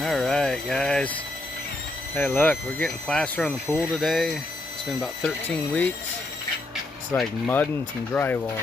Alright guys, hey look, we're getting plaster on the pool today. It's been about 13 weeks. It's like mud and some drywall.